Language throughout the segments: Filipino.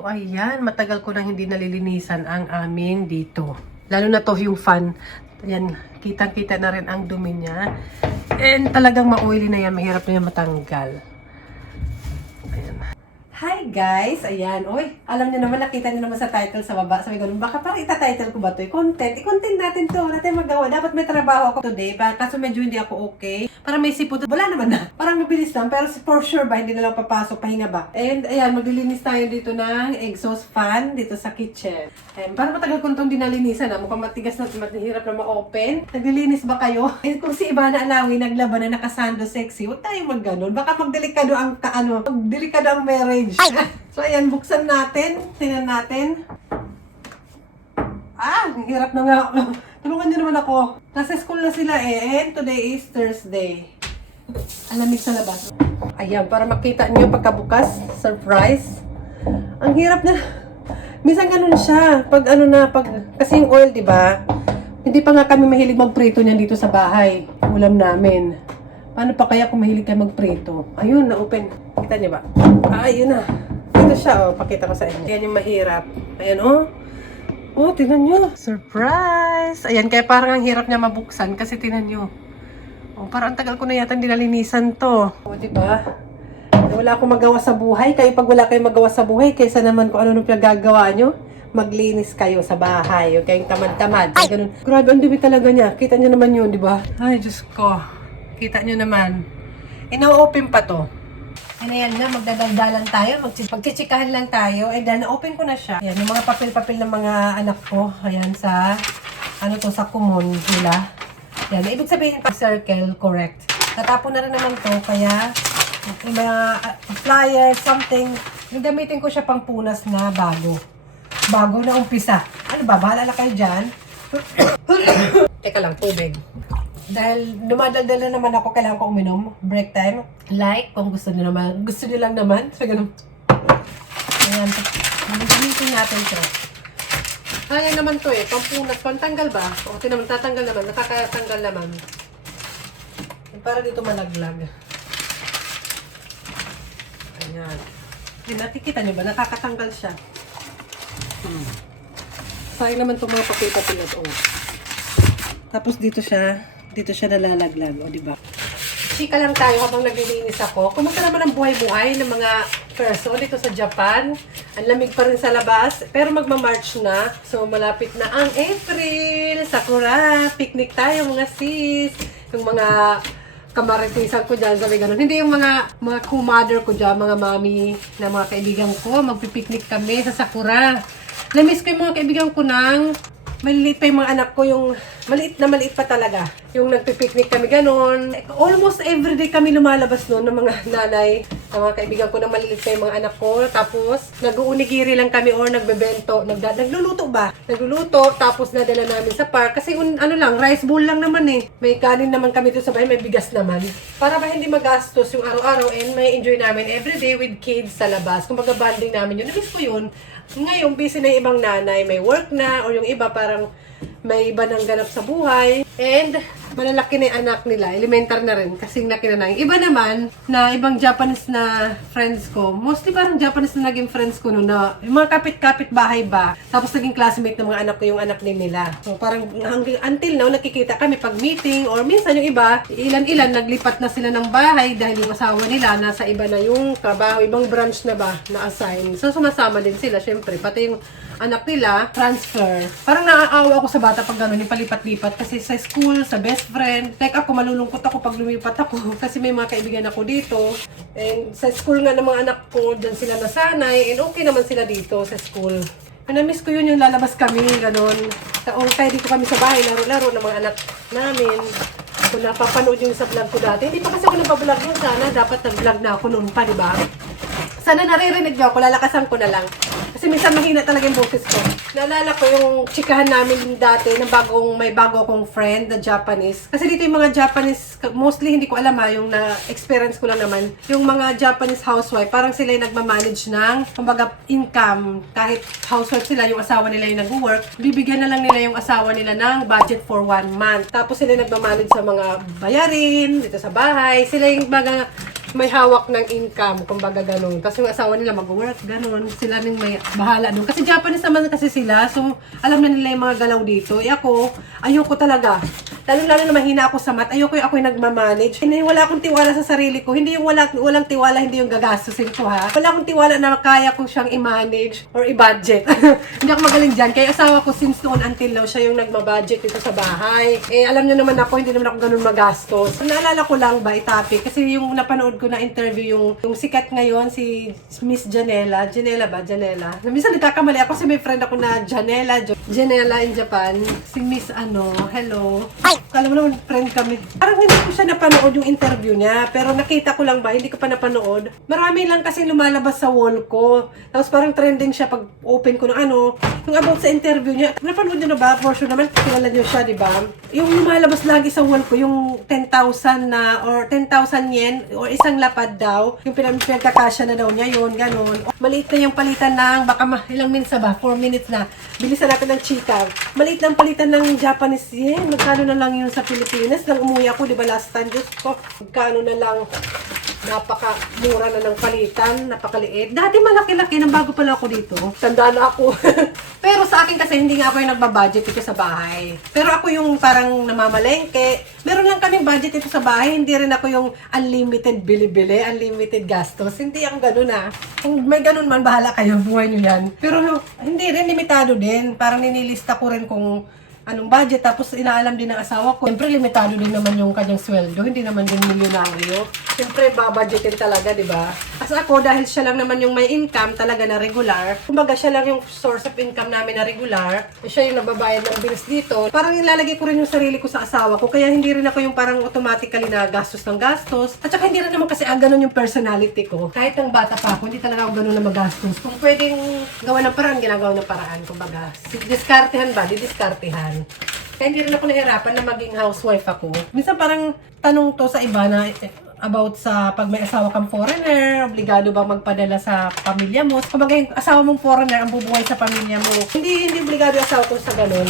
Ayan, matagal ko nang hindi nalilinisan ang amin dito. Lalo na to yung fan. Ayan, kitang-kita na rin ang dumi niya. And talagang ma-oily na yan, mahirap na yan matanggal. Ayan. Hi guys! Ayan, oy, alam niyo naman, nakita niyo naman sa title sa baba. Sabi ko, baka parang ita-title ko ba ito? I-content. I-content natin to. Natin magawa. Dapat may trabaho ako today. Kaso medyo hindi ako okay. Parang may sipot. Wala naman na. Parang mabilis lang. Pero for sure ba, hindi na lang papasok. Pahinga ba? And ayan, maglilinis tayo dito ng exhaust fan dito sa kitchen. Ayan, parang matagal ko itong dinalinisan. Mukhang matigas na, mahirap na ma-open. Naglilinis ba kayo? And kung si Ivana Alawi naglaban na nakasando sexy, huwag tayo mag-ganon. Baka magdelikado ang magdelikado ang marriage. So ayan, buksan natin. Tingnan natin. Ang hirap na nga. Tulungan niyo naman ako. Nasa school na sila and today is Thursday. Alamig sa labas. Ayan, para makita niyo pagkabukas. Surprise. Ang hirap na. Minsan ganun siya. Pag kasi yung oil, di ba? Hindi pa nga kami mahilig magprito niyan dito sa bahay. Ulam namin. Paano pa kaya kung mahilig kayo magprito? Ayun, na-open. Kita niyo ba? Ayun na. Ito siya, oh. Pakita ko sa inyo. Yan yung mahirap. Ayan, oh. Oh, tingnan nyo. Surprise! Ayan, kaya parang ang hirap niya mabuksan kasi tingnan nyo. Oh, parang tagal ko na yata nilalinisan to. Oh, diba? Wala akong magawa sa buhay. Kayo pag wala kayong magawa sa buhay, kaysa naman kung ano nung pinagagawa nyo, maglinis kayo sa bahay. Huwag kayong tamad-tamad. Ganun. Grabe, ang dumi talaga niya. Kita nyo naman yun, diba? Ay, Diyos ko. Kita nyo naman. Ina-open pa to. And ayan na, magdadaldalan tayo, magchichikahan lang tayo. And then, na-open ko na siya. Ayan, yung mga papel-papel ng mga anak ko. Ayan, sa sa kumon nila. Ayan, ibig sabihin pa, circle, correct. Natapon na rin naman to, kaya, yung mga flyer, something, gagamitin ko siya pang punas na bago. Bago na umpisa. Ano ba, bahala na kayo dyan. Teka lang, tubig. Dahil dumadaldal na naman ako, kailangan ko uminom. Break time. Like, kung gusto niyo naman. Gusto niyo lang naman. So, ganun. Ayan. Gamitin natin ito. Kaya naman to eh. Pampunas. Pantanggal ba? O, naman, tatanggal naman. Nakakatanggal naman. Para dito malaglag. Ayan. Nakikita niyo ba? Nakakatanggal siya. Sayang naman itong mga papel-papel na ito. Tapos dito siya nalalaglag, o diba? Chika lang tayo habang naglilinis ako. Kumusta naman ang buhay-buhay ng mga person dito sa Japan? Ang lamig pa rin sa labas, pero magma-March na. So, malapit na ang April. Sakura, picnic tayo mga sis. Yung mga kamaritisan ko dyan, sabi ganun. Hindi yung mga co-mother ko dyan, mga mami na mga kaibigan ko. Magpipiknik kami sa Sakura. Namiss ko yung mga kaibigan ko ng maliliit pa yung mga anak ko, yung maliit pa talaga. Yung nagpipiknik kami ganon. Almost everyday kami lumalabas noon ng mga nanay, ng mga kaibigan ko na maliliit pa yung mga anak ko. Tapos, nag-uunigiri lang kami or nagbebento. Nagluluto ba? Nagluluto, tapos nadala namin sa park. Kasi rice bowl lang naman eh. May kanin naman kami doon sa bahay, may bigas naman. Para ba hindi magastos yung araw-araw and may enjoy namin everyday with kids sa labas. Kung bonding namin yun. Namiss ko yun. Ngayon, busy na yung ibang nanay, may work na, o yung iba parang may iba nang ganap sa buhay. And malalaki na yung anak nila, elementary na rin, kasing laki na. Yung iba naman, na ibang Japanese na friends ko, mostly parang Japanese na naging friends ko noon, na yung mga kapit-kapit bahay ba, tapos naging classmate ng mga anak ko, yung anak nila. So parang until now, nakikita kami pag meeting, or minsan yung iba, ilan-ilan, naglipat na sila ng bahay dahil yung asawa nila, nasa iba na yung trabaho, ibang branch na ba, na-assign. So sumasama din sila, syempre, pati yung anak nila, transfer. Parang naaawa ako sa bata pag gano'n, yung palipat-lipat. Kasi sa school, sa best friend, like ako, malulungkot ako pag lumipat ako. Kasi may mga kaibigan ako dito. And sa school nga ng mga anak ko, dyan sila nasanay. And okay naman sila dito sa school. Na-miss ko yun, yung lalabas kami, gano'n. O kaya dito kami sa bahay, laro-laro ng mga anak namin. Kung napapanood yung sa vlog ko dati. Hindi pa kasi ako napablog yun. Sana dapat nag-vlog na ako noon pa, diba? Sana naririnig niyo ako, lalakasan ko na lang. Kasi minsan mahina talaga yung boses ko. Naalala ko yung chikahan namin dati na may bago akong friend na Japanese. Kasi dito yung mga Japanese, mostly hindi ko alam yung na-experience ko lang naman. Yung mga Japanese housewife, parang sila yung nagmamanage ng, kumbaga, income. Kahit housewife sila, yung asawa nila yung nag-work, bibigyan na lang nila yung asawa nila ng budget for 1 month. Tapos sila yung nagmamanage sa mga bayarin, dito sa bahay. Sila yung mga may hawak ng income, kumbaga ganun. Tapos yung asawa nila mag-work, ganun. Sila nang may bahala doon. Kasi Japanese naman kasi sila, so alam na nila yung mga galaw dito. Ako, ayoko talaga. Lalo-lalo na mahina ako sa math, ayoko yung ako yung nagmamanage. Hindi, wala akong tiwala sa sarili ko. Hindi yung walang tiwala, hindi yung gagastusin ko ha. Wala akong tiwala na kaya ko siyang i-manage or i-budget. Hindi ako magaling dyan. Kaya asawa ko since noon until now, siya yung nagma-budget dito sa bahay. Eh, alam niyo naman ako, hindi naman ako ganun magastos. Naalala ko lang ba, itopic, kasi yung napanood ko na interview, yung sikat ngayon, si Miss Janela. Janela ba? Janela. Minsan nagkakamali ako kasi may friend ako na Janela. Janela in Japan. Si Miss hello. Alam mo naman, friend kami. Parang hindi ko siya napanood yung interview niya. Pero nakita ko lang ba, hindi ko pa napanood. Marami lang kasi lumalabas sa wall ko. Tapos parang trending siya pag open ko ng yung about sa interview niya. Napanood niyo na ba? For sure naman, kilala niyo siya, di ba? Yung lumalabas lagi sa wall ko, yung 10,000 na, or 10,000 yen, or isang lapad daw. Yung pinagkakasya na daw niya, yun, ganun. Maliit na yung palitan ng, baka ilang minutes na ba? 4 minutes na. Bilisan natin ng chika. Maliit lang palitan ng Japanese yen. Magkano na lang yun sa Pilipinas? Nang umuwi ako, di ba last time? Diyos ko, magkano na lang. Napaka-mura na ng palitan, napakaliit. Dati malaki-laki, nang bago pala ako dito. Tanda na ako. Pero sa akin kasi, hindi nga ako yung nagbabudget dito sa bahay. Pero ako yung parang namamalengke. Meron lang kaming budget dito sa bahay. Hindi rin ako yung unlimited bili-bili, unlimited gastos. Hindi ako ganun Kung may ganun man, bahala kayo, buhay nyo yan. Pero hindi rin, limitado din. Parang ninilista ko rin kung anong budget, tapos inaalam din ng asawa ko. Siyempre, limitado din naman yung kanyang sweldo, hindi naman din milyonaryo. Siyempre, babudgetin talaga, di ba? As ako, dahil siya lang naman yung may income talaga na regular, kumbaga siya lang yung source of income namin na regular, siya yung nababayad ng bills dito, parang ilalagay ko rin yung sarili ko sa asawa ko, kaya hindi rin ako yung parang automatically na gastos ng gastos. At saka hindi rin naman kasi ganun yung personality ko. Kahit ng bata pa ako, hindi talaga ako ganun na magastos. Kung pwedeng gawa ng paraan, ginagawa ng paraan, kumbaga. Diskartehan ba? Didiskartehan. Kaya hindi rin ako nahirapan na maging housewife ako. Minsan parang tanong to sa iba na about sa pag may asawa kang foreigner, obligado bang magpadala sa pamilya mo? Kapag yung asawa mong foreigner ang bubuhay sa pamilya mo, hindi obligado yung asawa ko sa ganun.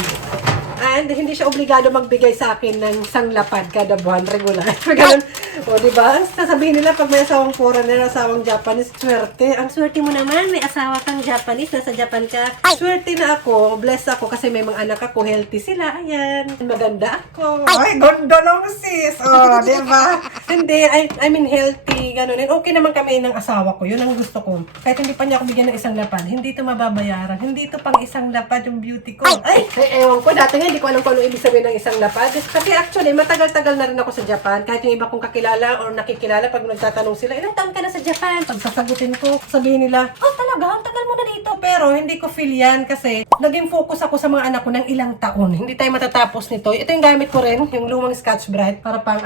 And hindi siya obligado magbigay sa akin ng isang lapad kada buwan, regular. Ganun. O, diba? Sasabihin nila pag may asawang foreigner, asawang Japanese, swerte. Ang swerte mo naman, may asawa kang Japanese, nasa Japan ka. Swerte na ako, blessed ako kasi may mga anak ako, healthy sila. Ayan, maganda ako. Ay, ganda lang sis. O, diba? Hindi, I mean healthy, ganun. And okay naman kami ng asawa ko, yun ang gusto ko. Kahit hindi pa niya ako bigyan ng isang lapad, hindi ito mababayaran. Hindi ito pang isang lapad yung beauty ko. Ay, ewan ko, dati nga hindi ko alam kung ano ibig sabihin ng isang lapad. Kasi actually, matagal-tagal na rin ako sa Japan. Kahit yung iba kong kakilala or nakikilala, pag nagtatanong sila, ilang taon ka na sa Japan? Pag sasagutin ko, sabihin nila, oh talaga, ang tagal mo na dito. Pero hindi ko feel yan kasi naging focus ako sa mga anak ko ng ilang taon. Hindi tayo matatapos nito. Ito yung gamit ko rin, yung lumang Scotch Brite, para pang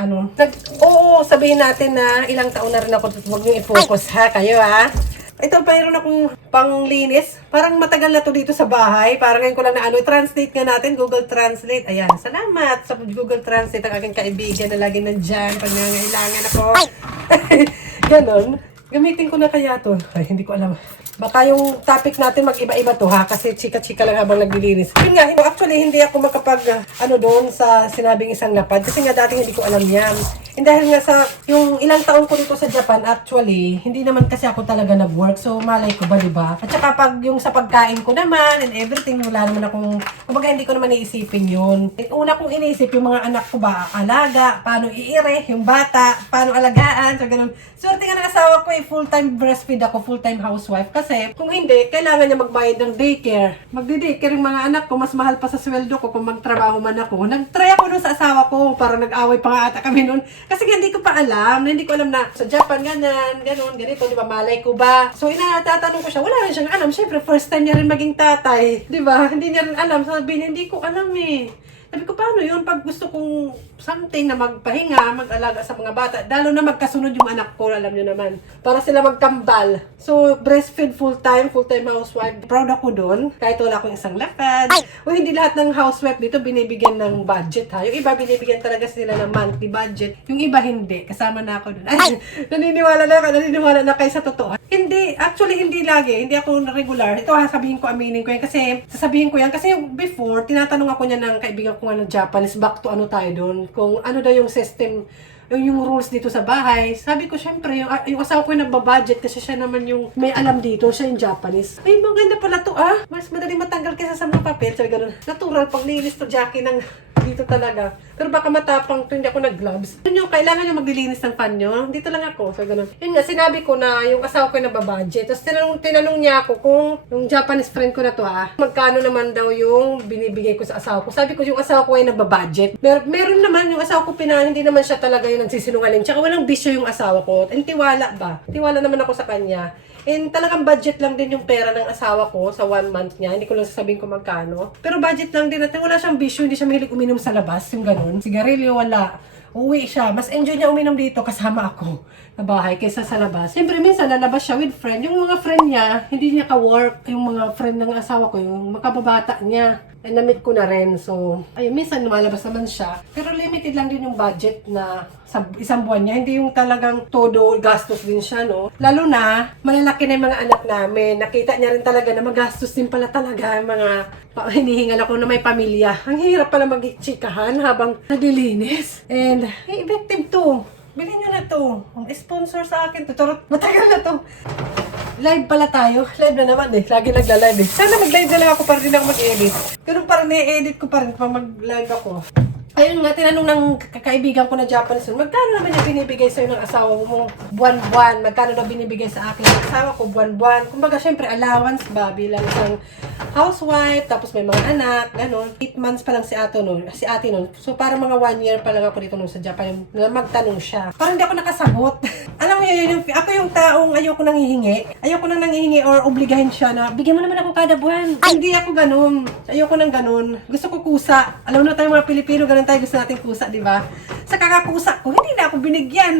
oo, sabihin natin na ilang taon na rin ako. Huwag nyo i-focus ha, kayo ha. Ito, mayroon akong panglinis. Parang matagal na to dito sa bahay. Parang ngayon ko lang na i-translate nga natin. Google Translate. Ayan, salamat sa Google Translate ang aking kaibigan na lagi nandyan pag nangangailangan ako. Ganon. Gamitin ko na kaya to. Ay, hindi ko alam. Baka yung topic natin mag-iba-iba to ha, kasi chika-chika lang habang naglilinis. Yun nga, actually hindi ako makapag doon sa sinabing isang lapad kasi nga dati hindi ko alam yan. And dahil nga sa yung ilang taon ko dito sa Japan, actually, hindi naman kasi ako talaga nag-work. So malay ko ba, diba? At saka pag yung sa pagkain ko naman and everything, wala naman akong, kumbaga hindi ko naman iisipin yun. And una kong iniisip yung mga anak ko ba, alaga, paano iire, yung bata, paano alagaan, so ganun. Swerte nga ng asawa ko full-time breastfeed ako, full-time housewife. Kasi kung hindi, kailangan niya magbayad ng daycare. Magdi-daycare yung mga anak ko, mas mahal pa sa sweldo ko kung magtrabaho man ako. Nag-try ako nun sa asawa ko, para nag-away pa nga ata kami nun. Kasi hindi ko pa alam, hindi ko alam na sa Japan ganun, ganito, di ba, malay ko ba? So tatanong ko siya, wala rin siyang alam. Siyempre, first time niya rin maging tatay, di ba? Hindi niya rin alam. Sabihin, hindi ko alam eh. Sabi ko, paano yun? Pag gusto kong something na magpahinga, mag-alaga sa mga bata, lalo na magkasunod yung anak ko, alam nyo naman. Para sila magkambal. So, breastfeed full-time housewife. Proud ako doon. Kahit wala akong isang lapad. O hindi lahat ng housewife dito binibigyan ng budget ha. Yung iba binibigyan talaga sila ng monthly budget. Yung iba hindi. Kasama na ako doon. Ay, naniniwala na kayo sa totoo. Hindi, actually hindi lagi. Hindi ako regular. Ito ha, sabihin ko, aminin ko yan. Kasi, sasabihin ko yan. Kasi before, tinatanong ako niya ng kaibigan ko nga ng Japanese, back to ano tayo doon. Kung ano daw yung system yung rules dito sa bahay. Sabi ko, syempre, yung asawa ko yung nagbabudget kasi siya naman yung may alam dito, siya yung Japanese. Ay, maganda pala to mas madaling matanggal kaysa sa mga papel. Sabi ganun, natural, pag nilinis to Jackie ng dito talaga. Pero baka matapang to, hindi ako nag-gloves. Yun yung kailangan yung maglilinis ng pan nyo. Dito lang ako. So, ganun. Yun nga, sinabi ko na yung asawa ko yung nababudget. Tapos tinanong niya ako kung yung Japanese friend ko na to magkano naman daw yung binibigay ko sa asawa ko. Sabi ko yung asawa ko ay nababudget. Meron naman yung asawa ko hindi naman siya talaga yung nagsisinungaling. Tsaka walang bisyo yung asawa ko. And tiwala ba? Tiwala naman ako sa kanya. And talagang budget lang din yung pera ng asawa ko sa 1 month niya. Hindi ko lang sasabihin kung magkano. Pero budget lang din natin. Wala siyang bisyo. Hindi siya mahilig uminom sa labas. Yung ganun. Sigarilyo, wala. Uwi siya. Mas enjoy niya uminom dito kasama ako na bahay kaysa sa labas. Siyempre, minsan lalabas siya with friend. Yung mga friend niya, hindi niya ka-work. Yung mga friend ng asawa ko, yung makababata niya. And na-meet ko na rin. So, ayun, minsan lumalabas naman siya. Pero limited lang din yung budget na sa isang buwan niya. Hindi yung talagang todo gastos din siya, no? Lalo na, malalaki na yung mga anak namin. Nakita niya rin talaga na magastos din pala talaga yung mga hinihingal ako na may pamilya. Ang hirap pala mag-chikahan habang naglilinis. And, effective to. Bilhin nyo na to. Sponsor sa akin to. Matagal na to. Live pala tayo. Live na naman Lagi nagla-live Sana mag-live na lang ako para din ako mag-edit. Ganun parang na-edit ko pa rin pag mag-live ako. Ayun nga, tinanong ng kaibigan ko na Japanese, magkano naman yung binibigay sa'yo ng asawa mo buwan-buwan? Magkano na binibigay sa akin ng asawa ko buwan-buwan? Kumbaga, syempre, allowance ba bilang isang housewife, tapos may mga anak, gano'n. 8 months pa lang si ate nun. So, parang mga 1 year pa lang ako dito nun sa Japan, na magtanong siya. Parang hindi ako nakasabot. Alam mo yun, ako yung taong ayoko nang hihingi. Ayoko nang nangihingi or obligahin siya na, bigyan mo naman ako kada buwan. Hindi ako ganun. Ayoko nang ganun. Gusto ko kusa. Alam na tayo mga Pilipino, ganun tayo gusto natin kusa, di ba? Sa kakakusa ko, hindi na ako binigyan.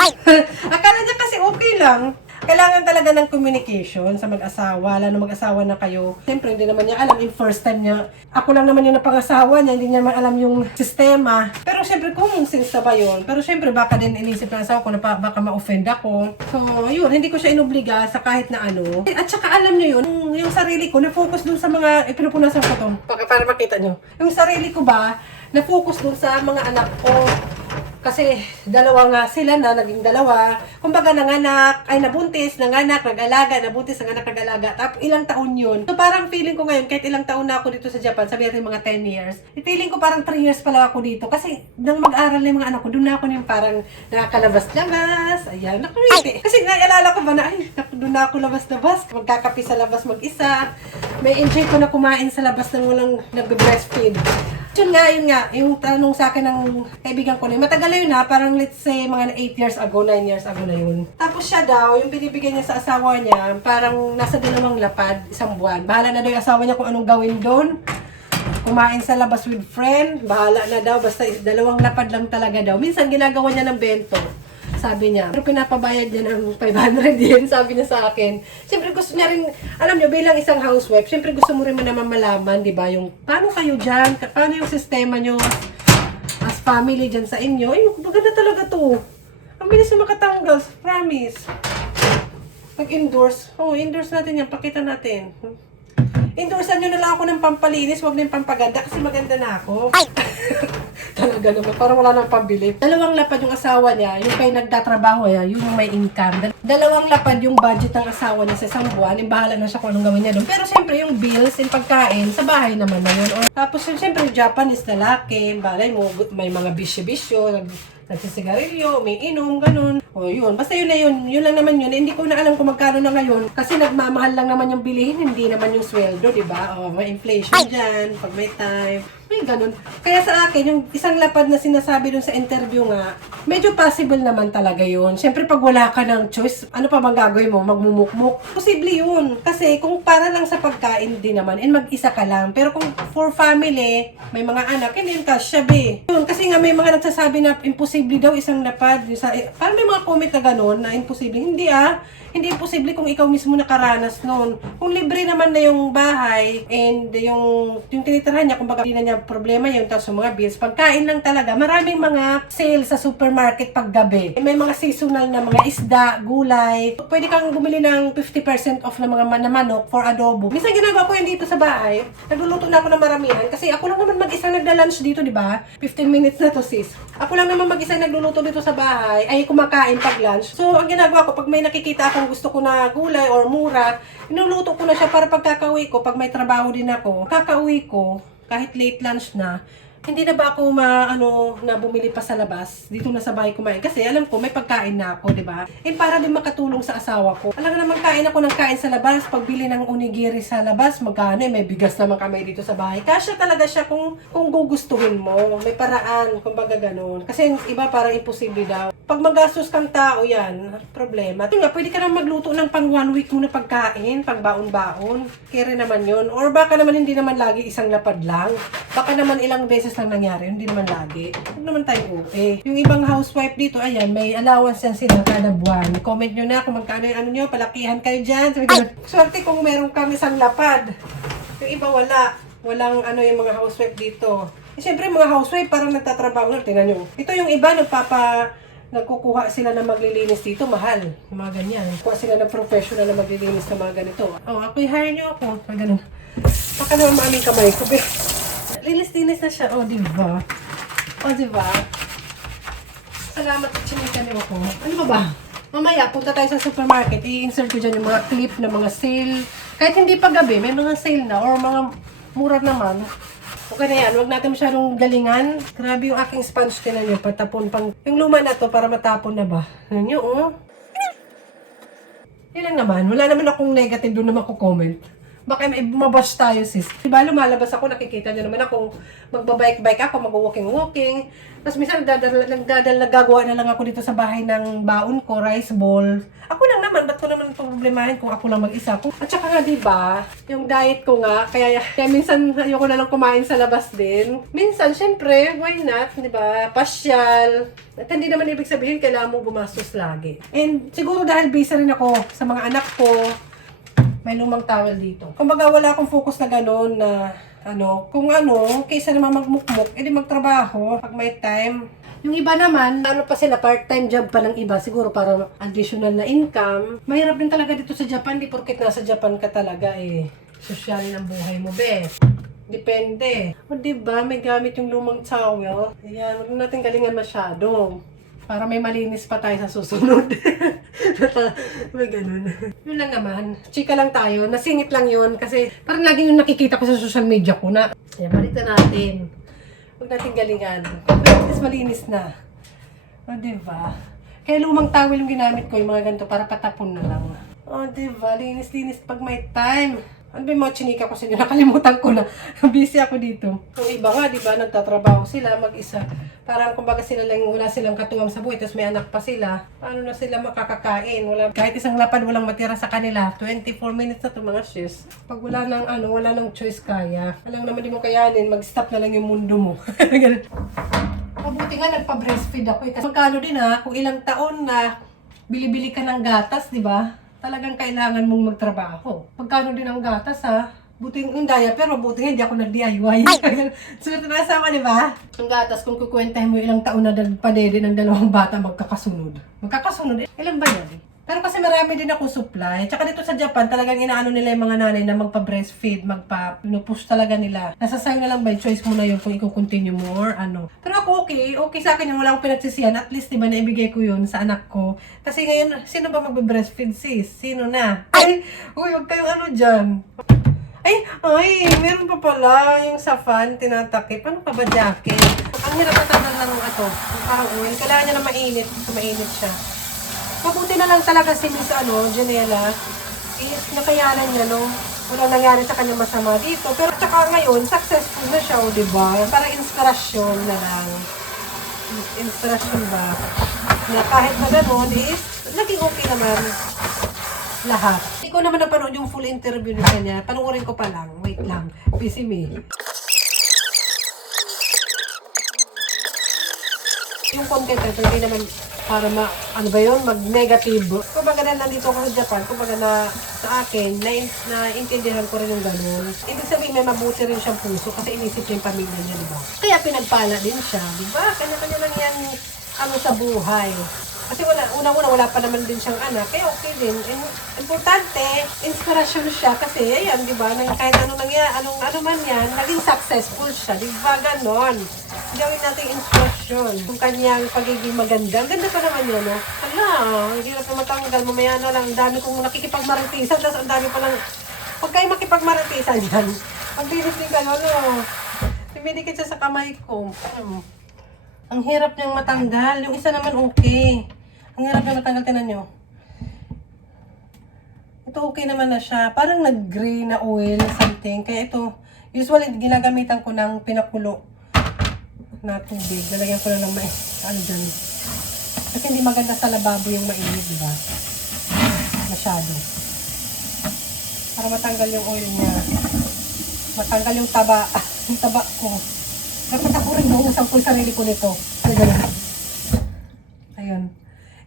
Akala niya kasi okay lang. Kailangan talaga ng communication sa mag-asawa, lalo mag-asawa na kayo. Siyempre, hindi naman niya alam yung first time niya. Ako lang naman yung napangasawa niya, hindi niya naman alam yung sistema. Pero siyempre, common sense na ba yun? Pero siyempre, baka din inisip ng asawa ko na baka ma-offend ako. So, yun, hindi ko siya inubliga sa kahit na ano. At saka alam niyo yun, yung sarili ko, na-focus dun sa mga, pinupunasan ko to. Para makita niyo. Yung sarili ko ba, na-focus dun sa mga anak ko. Kasi dalawa nga sila na, naging dalawa. Kumbaga nanganak, ay nabuntis, nanganak, nag-alaga, nabuntis, nanganak, nag-alaga. Tapos ilang taon yun. So parang feeling ko ngayon, kahit ilang taon na ako dito sa Japan, sabi natin mga 10 years, feeling ko parang 3 years pa lang ako dito. Kasi nang mag-aral na yung mga anak ko, doon na ako yung parang nakakalabas-labas. Ayan, nakuwiti. Kasi naalala ko ba na, ay, doon na ako labas-labas. Magkakapi sa labas mag-isa. May enjoy ko na kumain sa labas nang walang nag-breastfeed. Yun nga, yung tanong sa akin ng kaibigan ko na, matagal na yun parang let's say mga 8 years ago, 9 years ago na yun. Tapos siya daw, yung binibigay niya sa asawa niya, parang nasa 2 lapad, 1 buwan. Bahala na daw yung asawa niya kung anong gawin doon. Kumain sa labas with friend, bahala na daw, basta 2 lapad lang talaga daw. Minsan ginagawa niya ng bento. Sabi niya, pero pinapabayad niya ng 500 yen, sabi niya sa akin. Siyempre gusto niya rin, alam niyo, bilang isang housewife, siyempre gusto mo rin naman malaman, di ba, yung paano kayo dyan, paano yung sistema niyo as family dyan sa inyo. Ay, maganda talaga to. Ang bilis na makatanggal, promise. Mag-endorse. Endorse natin yan, pakita natin. Endorsean nyo na lang ako ng pampalinis, wag na yung pampaganda kasi maganda na ako. Talaga naman, parang wala nang pambili. 2 lapad yung asawa niya, yung kay nagtatrabaho niya, yun yung may income. 2 lapad yung budget ng asawa niya sa 1 buwan, yung bahala na siya kung anong gawin niya doon. Pero siyempre yung bills, yung pagkain, sa bahay naman na yun. Tapos yun, siyempre yung Japanese lalaki, balay mo, may mga bisyo-bisyo, nagsisigarilyo, may inom, ganun. Yun. Basta yun na yun. Yun lang naman yun. Hindi ko na alam kung magkano na ngayon. Kasi nagmamahal lang naman yung bilihin, hindi naman yung sweldo, di ba? May inflation dyan, pag may time. May ganun. Kaya sa akin, yung 1 lapad na sinasabi dun sa interview nga, medyo possible naman talaga yun. Siyempre, pag wala ka ng choice, ano pa bang gagawin mo? Magmumukmuk? Posible yun. Kasi kung para lang sa pagkain din naman, and mag-isa ka lang. Pero kung for family, may mga anak, hindi yun kasya, be. Yun, kasi nga may mga nagsasabi na imposible daw 1 lapad. Parang may mga comment na gano'n, na imposible. Hindi imposible kung ikaw mismo nakaranas noon. Kung libre naman na yung bahay and yung tinitirahan niya, kumbaga hindi na niya problema yun, tapos yung mga bills, pagkain lang talaga. Maraming mga sale sa supermarket paggabi. May mga seasonal na mga isda, gulay. Pwede kang bumili ng 50% off na mga manok for adobo. Minsan ginagawa ko yan dito sa bahay. Nagluluto na ako ng maramihan kasi ako lang naman mag-isa nagda-lunch dito, di ba? 15 minutes na to, sis. Ako lang naman mag-isa mag-isa nagluluto dito sa bahay, ay kumakain pag lunch. So, ang ginagawa ko, pag may nakikita akong gusto ko na gulay or mura, inuluto ko na siya para pagkakauwi ko, pag may trabaho din ako, kakauwi ko, kahit late lunch na, hindi na ba ako na bumili pa sa labas, dito na sa bahay kumain. Kasi alam ko, may pagkain na ako, di ba? And para din makatulong sa asawa ko. Alam nga naman, kain ako ng kain sa labas. Pagbili ng onigiri sa labas, magkano may bigas naman kami dito sa bahay. Kasya talaga siya kung gugustuhin mo. May paraan, kumbaga ganun. Kasi yung iba parang imposible daw. Pag magastos kang tao yan, problema. Ito nga, pwede ka naman magluto ng pang 1 week mo na pagkain, pang baon-baon. Kere naman yun. Or baka naman hindi naman lagi isang lapad lang. Baka naman ilang beses lang nangyari, hindi naman lagi. Huwag naman tayo okay. Yung ibang housewife dito, ayan, may allowance yan sila kada buwan. Comment nyo na kung magkano yung nyo, palakihan kayo dyan. Swerte kung meron kang isang lapad. Yung iba wala. Walang yung mga housewife dito. Siyempre, mga housewife parang nagtatrabaho na. Tingnan nyo. Ito yung iba, nagkukuha sila na maglilinis dito, mahal. Yung mga ganyan. Kuha sila ng professional na maglilinis ng mga ganito. Ako i-hire nyo ako. Ganun. Baka naman maaming kamay ko, be. Linis-linis na siya. Diba? Diba? Salamat at chinika niyo ako. Ano ba? Mamaya, punta tayo sa supermarket. I-insert ko dyan yung mga clip na mga sale. Kahit hindi pa gabi, may mga sale na or mga mura naman. Okay na yan. Huwag natin masyadong galingan. Grabe yung aking sponge. Tinan nyo. Patapon pang... Yung luma na to para matapon na ba? Ano nyo, Yan lang naman. Wala naman akong negative doon na mako-comment. Baka may mabash tayo, sis. Diba, lumalabas ako, nakikita nyo naman ako, magbabike-bike ako, mag-walking-walking. Tapos minsan, nagagawa na lang ako dito sa bahay ng baon ko, rice ball. Ako lang naman, ba't ko naman problemahin kung ako lang mag-isa? At saka nga, diba, yung diet ko nga, kaya minsan ayoko na lang kumain sa labas din. Minsan, syempre, why not, diba, pasyal. At hindi naman ibig sabihin, kailangan mo gumastos lagi. And siguro dahil busy rin ako sa mga anak ko, may lumang towel dito. Kumbaga wala akong focus na gano'n na kaysa naman magmukmuk, edi magtrabaho pag may time. Yung iba naman, pa sila, part-time job pa ng iba, siguro para additional na income. Mahirap din talaga dito sa Japan, di porket nasa Japan ka talaga sosyalin ang buhay mo, be. Depende. Diba, may gamit yung lumang towel. Ayan, huwag natin galingan masyado. Para may malinis pa tayo sa susunod. May ganun. Yun lang naman. Chika lang tayo. Nasingit lang yun. Kasi parang lagi yung nakikita ko sa social media ko na, balitan natin. Huwag natin galingan. At least malinis na. Diba? Kaya lumang towel yung ginamit ko, yung mga ganito, para patapon na lang. Diba? Linis-linis pag may time. Ano ba yung mga chinika ko sa inyo? Nakalimutan ko na. Busy ako dito. Yung iba nga, di ba, nagtatrabaho sila mag-isa. Parang kumbaga wala silang katuwang sa buhay, tapos may anak pa sila. Paano na sila makakakain? Kahit isang lapad walang matira sa kanila. 24 minutes na ito mga sis. Pag wala nang choice kaya. Alam naman di mo kayanin, mag-stop na lang yung mundo mo. Mabuti nga nagpa-breastfeed ako. Kasi magkano din kung ilang taon na bili-bili ka ng gatas, di ba? Talagang kailangan mong magtrabaho. Pagkano din ang gatas, Buti yung daya, pero buti nga hindi ako nag-DIY. So, nasa ako, di ba? Ang gatas, kung kukwentahin mo ilang taon na padede ng 2 bata magkakasunod. Ilan ba yan? Pero kasi marami din ako supply. Tsaka dito sa Japan, talagang inaano nila yung mga nanay na magpa-breastfeed, pinupush talaga nila. Nasa sa'yo na lang ba, choice mo na yun kung i-continue mo or ano. Pero ako okay sa akin yung wala akong pinagsisiyan. At least, diba, naibigay ko yun sa anak ko. Kasi ngayon, sino ba magbe-breastfeed, sis? Sino na? Huwag kayong dyan. Meron pa pala yung sa fan, tinatakip. Ano pa ba, jacket? Ang hirap na tagal ng parang oil. Kailangan niya na mainit siya. Mabuti na lang talaga si Miss Janela, nakayanan niya, walang nangyari sa kanya masama dito. Pero tsaka ngayon, successful na siya, diba? Parang inspirasyon na lang. Inspirasyon ba? Na kahit na gano'n, naging okay naman lahat. Hindi ko naman napanood yung full interview niya. Panoorin ko pa lang. Wait lang. Busy me. Yung content ito, hindi naman para mag-negative. Kumbaga na nandito ako sa Japan, kumbaga na sa akin, naintindihan ko rin yung ganun. Ibig sabihin, may mabuti rin siyang puso kasi inisip niya yung pamilya niya, diba? Kaya pinagpala din siya, diba? Kanya-kanya lang yan, sa buhay. Kasi unang-una, wala pa naman din siyang anak, kaya okay din. Importante, inspirasyon siya kasi, ayan, diba? Kahit ano man yan, naging successful siya, diba? Ganon. Gawin natin instruction kung kanyang pagiging maganda. Ang ganda pa naman yun, no? Hala, hindi na pa matanggal. Mamaya na lang, ang dami kong nakikipagmaritisan. Tapos ang dami pa lang. Huwag kayo makipagmaritisan dyan. Maglinis din kayo, no? Dumidikit siya sa kamay ko. Ang hirap niyang matanggal. Yung isa naman okay. Ang hirap niyang matanggal, tinan nyo. Ito okay naman na siya. Parang nag-gray na oil, something. Kaya ito, usually ginagamitan ko ng pinakulo na tubig. Lalagyan ko lang ng ano dyan. Kasi hindi maganda sa lababo yung mainit, di ba? Masyado. Para matanggal yung oil niya. Matanggal yung taba. Yung taba ko. Dapat ako rin buhusan ko yung sarili ko nito. Ayun.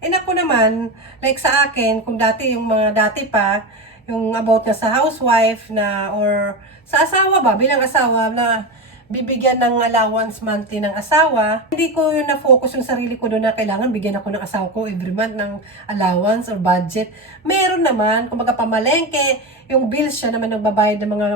And ako naman, like sa akin, kung dati, yung mga dati pa, yung about na sa housewife na, or sa asawa ba, bilang asawa na bibigyan ng allowance monthly ng asawa, hindi ko yung na-focus yung sarili ko doon na kailangan bigyan ako ng asawa ko every month ng allowance or budget. Meron naman, kumbaga pamalengke, yung bills siya naman nagbabayad ng mga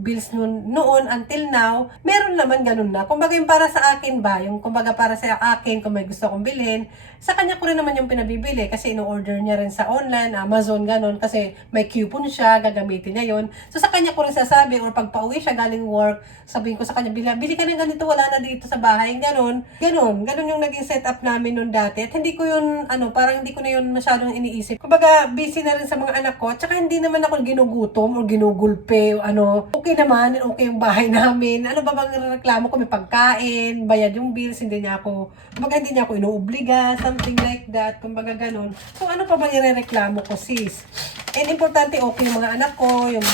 bills noon until now, meron naman ganun na. Kumbaga yung para sa akin ba, yung kumbaga para sa akin kung may gusto akong bilhin, sa kanya ko rin naman yung pinabibili kasi ino-order niya rin sa online, Amazon, ganun, kasi may coupon siya, gagamitin niya yun. So sa kanya ko rin sasabi, or pag pauwi siya galing work, sabihin ko sa kanya, bili ka ng ganito, wala na dito sa bahay, ganun. Ganun yung naging setup namin noon dati. At hindi ko yun, parang hindi ko na yun masyadong iniisip. Kumbaga, busy na rin sa mga anak ko, tsaka hindi naman ako ginugutom o ginugulpe o okay naman, okay yung bahay namin. Ano ba bang reklamo ko? May pagkain, bayad yung bills, hindi niya ako inuobliga, something like that, kumbaga ganun. So ano pa ba irereklamo ko, sis? And importante, okay yung mga anak ko, yung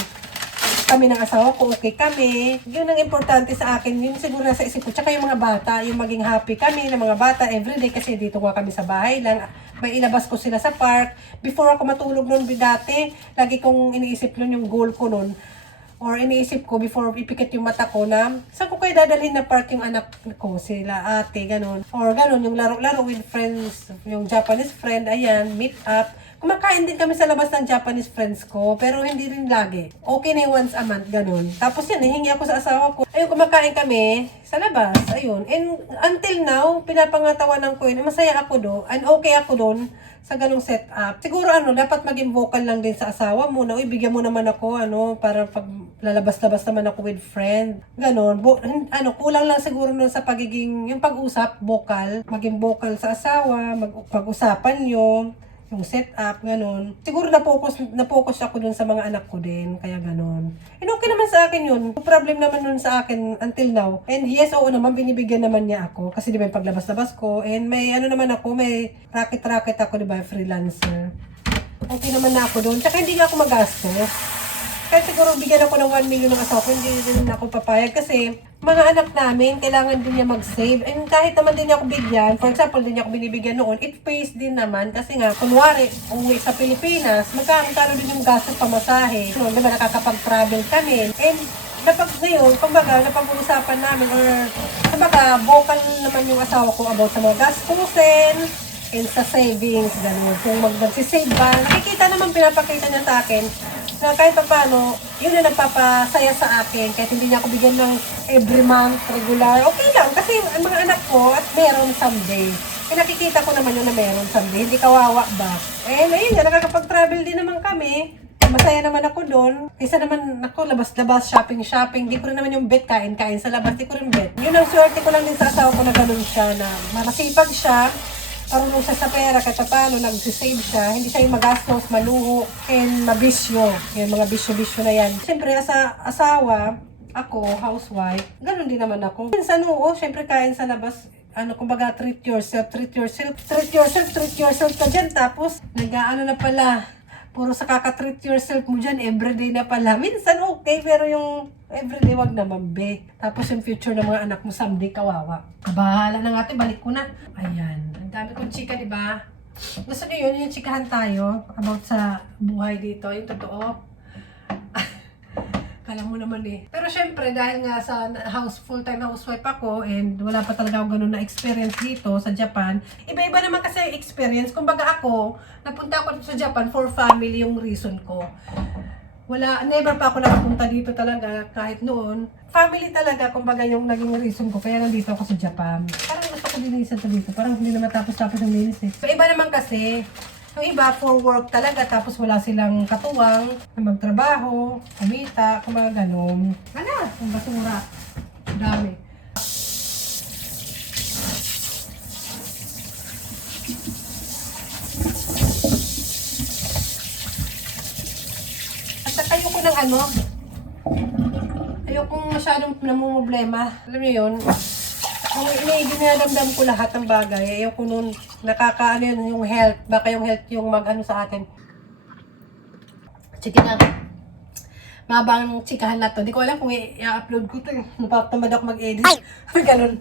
kami ng asawa ko, okay kami. Yun ang importante sa akin, yun siguro nasa isip ko. Tsaka yung mga bata, yung maging happy kami ng mga bata everyday kasi dito nga kami sa bahay lang. May ilabas ko sila sa park. Before ako matulog noon dati, lagi kong iniisip nun yung goal ko nun. Or iniisip ko before ipikit yung mata ko na saan ko kayo dadalhin na park yung anak ko, sila ate, ganun. Or ganun, yung laro-laro with friends, yung Japanese friend, ayan, meet up. Kumakain din kami sa labas ng Japanese friends ko, pero hindi rin lagi. Okay na yung once a month, ganun. Tapos yun, hihingi ako sa asawa ko. Ayun, kumakain kami sa labas, ayun. And until now, pinapangatawanan ko yun. Masaya ako doon, and okay ako doon sa ganung setup. Siguro dapat maging vocal lang din sa asawa mo na, uy, bigyan mo naman ako, para pag lalabas-labas naman ako with friend. Ganon. Kulang lang siguro nun sa pagiging, yung pag-usap, vocal. Maging vocal sa asawa, pag-usapan nyo, yung setup, ganon. Siguro na-focus ako dun sa mga anak ko din, kaya ganon. And okay naman sa akin yun. No problem naman nun sa akin until now. And yes, oo naman, binibigyan naman niya ako. Kasi di ba yung paglabas-labas ko, and may naman ako, may racket-racket ako, di ba, freelancer. Okay naman na ako dun. Tsaka hindi nga ako magastos. Kahit siguro bigyan ako ng 1 million ng asawa ko, hindi din ako papayag kasi mga anak namin, kailangan din niya mag-save. And kahit naman din niya ako bigyan, for example, din niya ako binibigyan noon, it pays din naman kasi nga, kunwari, uwi sa Pilipinas, magkano din yung gastos pamasahe. So, diba, nakakapag-travel kami. And ngayon, kumbaga, napag-uusapan namin, or kumbaga, vocal naman yung asawa ko about sa mga gastusin, and sa savings, gano'n. Kung magsisave ba, nakikita naman, pinapakita niya sa akin, na kahit pa paano, yun na nagpapasaya sa akin. Kahit hindi niya ako bigyan ng every month, regular, okay lang. Kasi ang mga anak ko, at meron someday. Nakikita ko naman yun na meron someday. Hindi kawawa ba? Ayun nga, nakakapag-travel din naman kami. Masaya naman ako doon. Isa naman ako, labas-labas, shopping. Di ko rin naman yung bet, kain sa labas. Di ko rin bet. Yun ang swerte ko lang din sa asawa ko na ganun siya, na masipag siya. Parunong siya sa pera, kahit paano, nagsisave siya. Hindi siya yung magastos, maluho, and mabisyo. Yan, mga bisyo-bisyo na yan. Siyempre, asawa, ako, housewife, ganun din naman ako. Minsan, siyempre, kain sa labas, kumbaga, treat yourself ka dyan. Tapos, na pala, puro sa kaka-treat yourself mo dyan, everyday na pala. Minsan, okay, pero yung everyday, wag naman, be. Tapos yung future ng mga anak mo, someday, kawawa. Bahala na nga, balik ko na. Ayan. Ang dami kong chika, di ba? Gusto niyo yun, yung chikahan tayo about sa buhay dito, yung totoo. Kala mo naman eh. Pero syempre, dahil nga sa full-time housewife ako and wala pa talaga ako ganun na experience dito sa Japan, iba-iba naman kasi yung experience. kumbaga ako, napunta ako dito sa Japan for family yung reason ko. Never pa ako nakapunta dito talaga kahit noon. Family talaga, kumbaga yung naging reason ko, kaya nandito ako sa Japan. Parang gusto ko linisan to dito, parang hindi na matapos-tapos ang linis eh. So iba naman kasi, yung iba for work talaga, tapos wala silang katuwang na magtrabaho, kumita, kumbaga ganun. Hala, ang basura. Dami. Ayoko ng ayokong masyadong namumblema. Alam niyo yun? Kung dinadamdam ko lahat ng bagay, ayoko nun, yun, yung health. Baka yung health yung sa atin. Sige na. Mabang chikahan na to. Di ko alam kung i-upload ko to. Napatamad ako mag-edit. Ganun.